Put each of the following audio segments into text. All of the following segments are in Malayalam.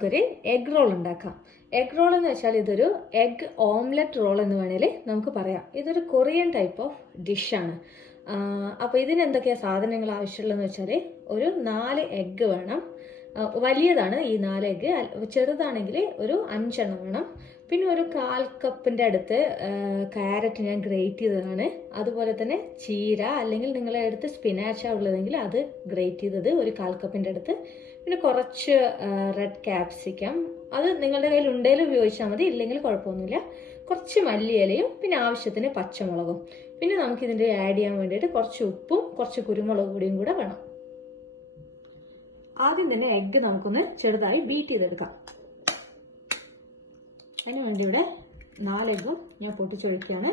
നമുക്കൊരു എഗ് റോൾ ഉണ്ടാക്കാം. എഗ് റോൾ എന്ന് വെച്ചാൽ ഇതൊരു എഗ് ഓംലെറ്റ് റോൾ എന്ന് വേണേൽ നമുക്ക് പറയാം. ഇതൊരു കൊറിയൻ ടൈപ്പ് ഓഫ് ഡിഷാണ്. അപ്പോൾ ഇതിന് എന്തൊക്കെയാണ് സാധനങ്ങൾ ആവശ്യമുള്ളതെന്ന് വെച്ചാൽ ഒരു 4 എഗ്ഗ് വേണം. വലിയതാണ് ഈ 4 എഗ്ഗ്. ചെറുതാണെങ്കിൽ ഒരു 5 എണ്ണം വേണം. പിന്നെ ഒരു 1/4 കപ്പിൻ്റെ അടുത്ത് ക്യാരറ്റ് ഞാൻ ഗ്രേറ്റ് ചെയ്തതാണ്. അതുപോലെ തന്നെ ചീര അല്ലെങ്കിൽ നിങ്ങളുടെ അടുത്ത് സ്പിനാച്ചാണ് ഉള്ളതെങ്കിൽ അത് ഗ്രേറ്റ് ചെയ്തത് ഒരു 1/4 കപ്പിൻ്റെ അടുത്ത്. പിന്നെ കുറച്ച് റെഡ് ക്യാപ്സിക്കം, അത് നിങ്ങളുടെ കയ്യിൽ ഉണ്ടെങ്കിൽ ഉപയോഗിച്ചാൽ മതി, ഇല്ലെങ്കിൽ കുഴപ്പമൊന്നുമില്ല. കുറച്ച് മല്ലിയിലയും പിന്നെ ആവശ്യത്തിന് പച്ചമുളകും. പിന്നെ നമുക്കിതിൻ്റെ ആഡ് ചെയ്യാൻ വേണ്ടിയിട്ട് കുറച്ച് ഉപ്പും കുറച്ച് കുരുമുളക് പൊടിയും കൂടെ വേണം. ആദ്യം തന്നെ എഗ്ഗ് നമുക്കൊന്ന് ചെറുതായി ബീറ്റ് ചെയ്തെടുക്കാം. അതിന് വേണ്ടി ഇവിടെ 4 എഗ്ഗും ഞാൻ പൊട്ടിച്ചൊഴിക്കുകയാണ്.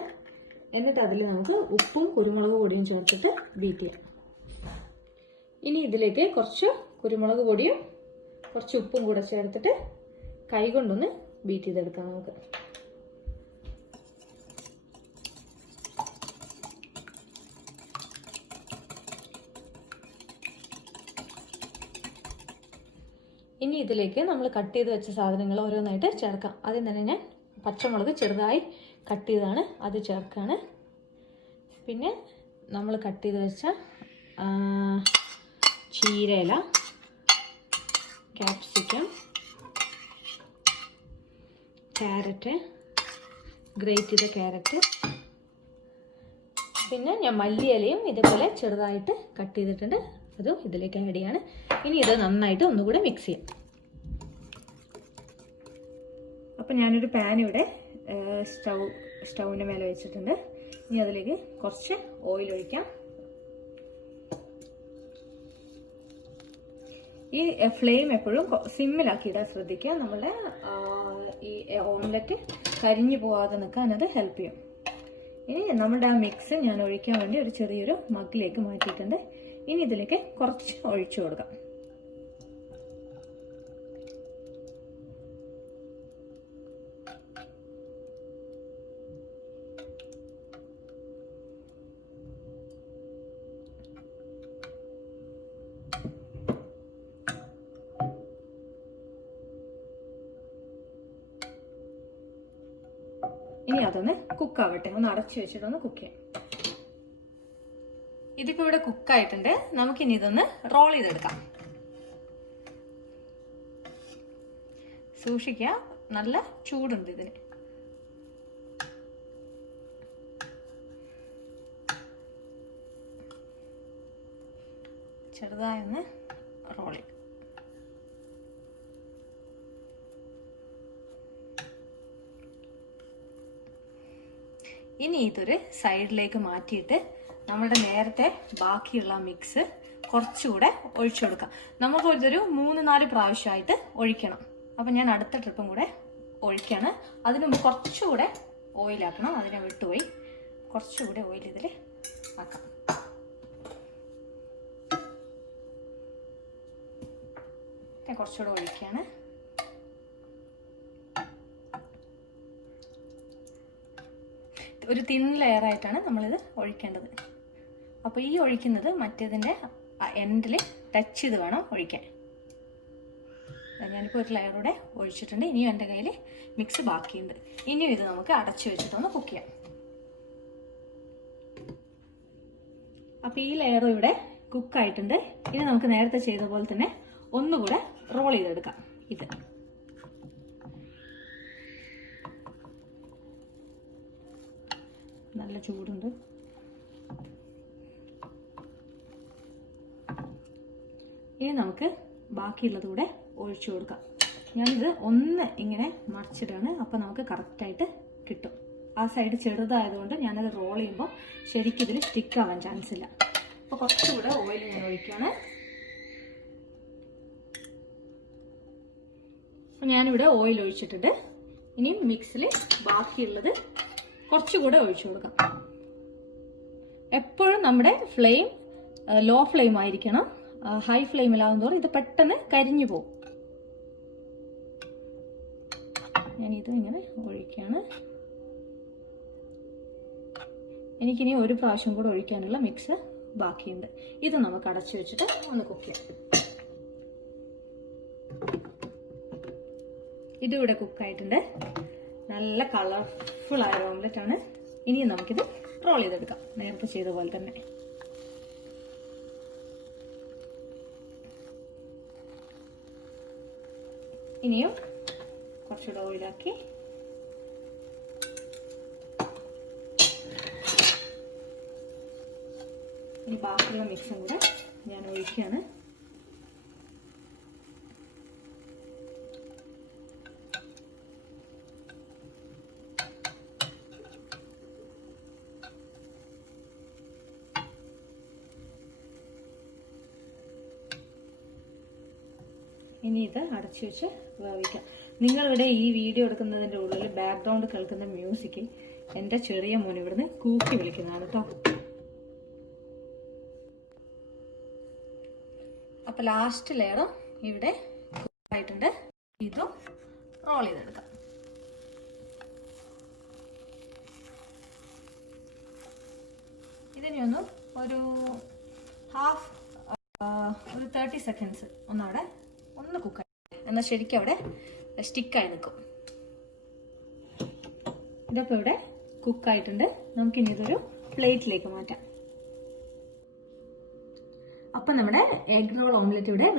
എന്നിട്ട് അതിൽ നമുക്ക് ഉപ്പും കുരുമുളക് പൊടിയും ചേർത്തിട്ട് ബീറ്റ് ചെയ്യാം. ഇനി ഇതിലേക്ക് കുറച്ച് കുരുമുളക് പൊടിയും കുറച്ച് ഉപ്പും കൂടെ ചേർത്തിട്ട് കൈ കൊണ്ടൊന്ന് ബീറ്റ് ചെയ്തെടുക്കാം നമുക്ക്. ഇനി ഇതിലേക്ക് നമ്മൾ കട്ട് ചെയ്ത് വെച്ച സാധനങ്ങൾ ഓരോന്നായിട്ട് ചേർക്കാം. ആദ്യം തന്നെ ഞാൻ പച്ചമുളക് ചെറുതായി കട്ട് ചെയ്താണ്, അത് ചേർക്കുകയാണ്. പിന്നെ നമ്മൾ കട്ട് ചെയ്ത് വെച്ച ചീരയില, ക്യാപ്സിക്കം, ക്യാരറ്റ്, ഗ്രേറ്റ് ചെയ്ത ക്യാരറ്റ്, പിന്നെ ഞാൻ മല്ലിയിലയും ഇതുപോലെ ചെറുതായിട്ട് കട്ട് ചെയ്തിട്ടുണ്ട്, അതും ഇതിലേക്ക് ആഡ് ചെയ്യാണ്. ഇനി ഇത് നന്നായിട്ട് ഒന്നുകൂടെ മിക്സ് ചെയ്യാം. അപ്പം ഞാനൊരു പാൻ ഇവിടെ സ്റ്റൗവിൻ്റെ മേലെ വെച്ചിട്ടുണ്ട്. ഇനി അതിലേക്ക് കുറച്ച് ഓയിൽ ഒഴിക്കാം. ഈ ഫ്ലെയിം എപ്പോഴും സിമ്മിലാക്കിയിടാൻ ശ്രദ്ധിക്കുക. നമ്മളുടെ ഈ ഓംലെറ്റ് കരിഞ്ഞു പോകാതെ നിൽക്കാൻ അത് ഹെൽപ്പ് ചെയ്യും. ഇനി നമ്മുടെ ആ മിക്സ് ഞാൻ ഒഴിക്കാൻ വേണ്ടി ഒരു ചെറിയൊരു മഗ്ഗിലേക്ക് മാറ്റിയിട്ടുണ്ട്. ഇനി ഇതിലേക്ക് കുറച്ച് ഒഴിച്ചു കൊടുക്കാം. ഇനി അതൊന്ന് കുക്കാവട്ടെ, ഒന്ന് അടച്ചു വെച്ചിട്ടൊന്ന് കുക്ക് ചെയ്യാം. ഇതിപ്പോ ഇവിടെ കുക്കായിട്ടുണ്ട്. നമുക്കിനി ഇതൊന്ന് റോൾ ചെയ്തെടുക്കാം. സൂക്ഷിക്കുക, നല്ല ചൂടുണ്ട് ഇതിന്. ചെറുതായി ഒന്ന് റോൾ ചെയ്ത് ഇനി ഇതൊരു സൈഡിലേക്ക് മാറ്റിയിട്ട് നമ്മുടെ നേരത്തെ ബാക്കിയുള്ള മിക്സ് കുറച്ചുകൂടെ ഒഴിച്ചു കൊടുക്കാം. നമുക്ക് ഇതൊരു 3-4 പ്രാവശ്യമായിട്ട് ഒഴിക്കണം. അപ്പം ഞാൻ അടുത്ത ട്രിപ്പും കൂടെ ഒഴിക്കുകയാണ്. അതിന് മുമ്പ് കുറച്ചുകൂടെ ഓയിലാക്കണം, അതിനെ വിട്ടുപോയി. കുറച്ചുകൂടെ ഓയിൽ ഇതിൽ ആക്കാം. കുറച്ചുകൂടെ ഒഴിക്കുകയാണ്. ഒരു തിൻ ലെയറായിട്ടാണ് നമ്മളിത് ഒഴിക്കേണ്ടത്. അപ്പോൾ ഈ ഒഴിക്കുന്നത് മറ്റേതിൻ്റെ എൻഡിൽ ടച്ച് ചെയ്ത് വേണം ഒഴിക്കാൻ. ഞാനിപ്പോൾ ഒരു ലെയറൂടെ ഒഴിച്ചിട്ടുണ്ട്. ഇനിയും എൻ്റെ കയ്യിൽ മിക്സ് ബാക്കിയുണ്ട്. ഇനിയും ഇത് നമുക്ക് അടച്ചു വെച്ചിട്ടൊന്ന് കുക്ക് ചെയ്യാം. അപ്പോൾ ഈ ലെയർ ഇവിടെ കുക്കായിട്ടുണ്ട്. ഇനി നമുക്ക് നേരത്തെ ചെയ്ത പോലെ തന്നെ ഒന്നുകൂടെ റോൾ ചെയ്തെടുക്കാം. ഇത് നല്ല ചൂടുണ്ട്. ഇനി നമുക്ക് ബാക്കിയുള്ളത് കൂടെ ഒഴിച്ചു കൊടുക്കാം. ഞാനിത് ഒന്ന് ഇങ്ങനെ മറിച്ചിട്ടാണ്, അപ്പം നമുക്ക് കറക്റ്റായിട്ട് കിട്ടും. ആ സൈഡ് ചെറുതായതുകൊണ്ട് ഞാനത് റോൾ ചെയ്യുമ്പോൾ ശരിക്കും ഇതിൽ സ്റ്റിക്ക് ആവാൻ ചാൻസ് ഇല്ല. അപ്പോൾ കുറച്ചുകൂടെ ഓയിൽ ഞാൻ ഒഴിക്കുകയാണ്. അപ്പം ഞാനിവിടെ ഓയിൽ ഒഴിച്ചിട്ടുണ്ട്. ഇനി മിക്സിൽ ബാക്കിയുള്ളത് കുറച്ചുകൂടെ ഒഴിച്ചു കൊടുക്കാം. എപ്പോഴും നമ്മുടെ ഫ്ലെയിം ലോ ഫ്ലെയിം ആയിരിക്കണം. ഹൈ ഫ്ലെയിമിലാവും തോറും ഇത് പെട്ടെന്ന് കരിഞ്ഞു പോകും. ഞാനിത് ഇങ്ങനെ ഒഴിക്കുകയാണ്. എനിക്കിനി ഒരു പ്രാവശ്യം കൂടെ ഒഴിക്കാനുള്ള മിക്സ് ബാക്കിയുണ്ട്. ഇത് നമുക്ക് അടച്ചു വെച്ചിട്ട് ഒന്ന് കുക്ക് ചെയ്യാം. ഇതും ഇവിടെ കുക്കായിട്ടുണ്ട്. നല്ല കളർഫുൾ ആയ ഓംലെറ്റ് ആണ്. ഇനിയും നമുക്കിത് റോൾ ചെയ്തെടുക്കാം നേരത്തെ ചെയ്ത പോലെ തന്നെ. ഇനിയും കുറച്ചുകൂടെ ഓയിലാക്കി ഇനി ബാക്കിയുള്ള മിക്സും കൂടെ ഞാൻ ഒഴിക്കുകയാണ്. ഇനി ഇത് അടച്ചു വെച്ച് വേവിക്കാം. നിങ്ങളിവിടെ ഈ വീഡിയോ എടുക്കുന്നതിൻ്റെ ഉള്ളിൽ ബാക്ക്ഗ്രൗണ്ട് കേൾക്കുന്ന മ്യൂസിക് എൻ്റെ ചെറിയ മോൻ ഇവിടുന്ന് കൂക്കി വിളിക്കുന്നതാണ് കേട്ടോ. അപ്പോൾ ലാസ്റ്റ് ലെയറും ഇവിടെ ആയിട്ടുണ്ട്. ഇതും റോൾ ചെയ്തെടുക്കാം. ഇതിനെയൊന്നും ഒരു 30 സെക്കൻഡ്സ് ഒന്നവിടെ ഒന്ന് കുക്കായി, എന്നാൽ ശരിക്കും അവിടെ സ്റ്റിക്കായി നിൽക്കും. ഇതൊക്കെ ഇവിടെ കുക്കായിട്ടുണ്ട്. നമുക്കിനി ഇതൊരു പ്ലേറ്റിലേക്ക് മാറ്റാം. അപ്പം നമ്മുടെ എഗ് റോൾ ഓംലെറ്റ് ഇവിടെ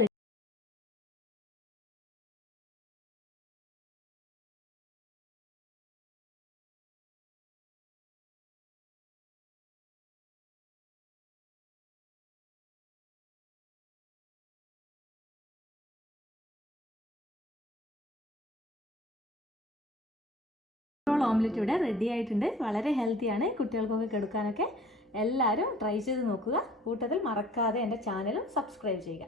ഓംലെറ്റ് ഇവിടെ റെഡി ആയിട്ടുണ്ട്. വളരെ ഹെൽത്തിയാണ്, കുട്ടികൾക്കൊക്കെ കൊടുക്കാനൊക്കെ. എല്ലാവരും ട്രൈ ചെയ്ത് നോക്കുക. കൂട്ടത്തിൽ മറക്കാതെ എൻ്റെ ചാനലും സബ്സ്ക്രൈബ് ചെയ്യുക.